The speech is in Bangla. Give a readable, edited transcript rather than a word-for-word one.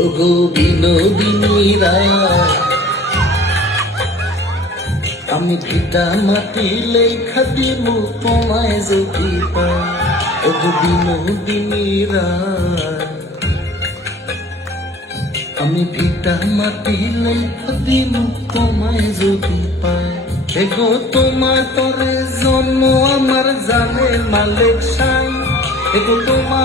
ওগো বিনোদিনী রায়, আমি পিতা মাটি লেখা দিব তোমায় যদি পাই। ওগো বিনোদিনী রায়, আমি পিতা মাটি লেখা দিব তোমায় যদি পাই। এগো তোমার তরে জন্ম আমার জানে মালিক সাই, এগো তোমার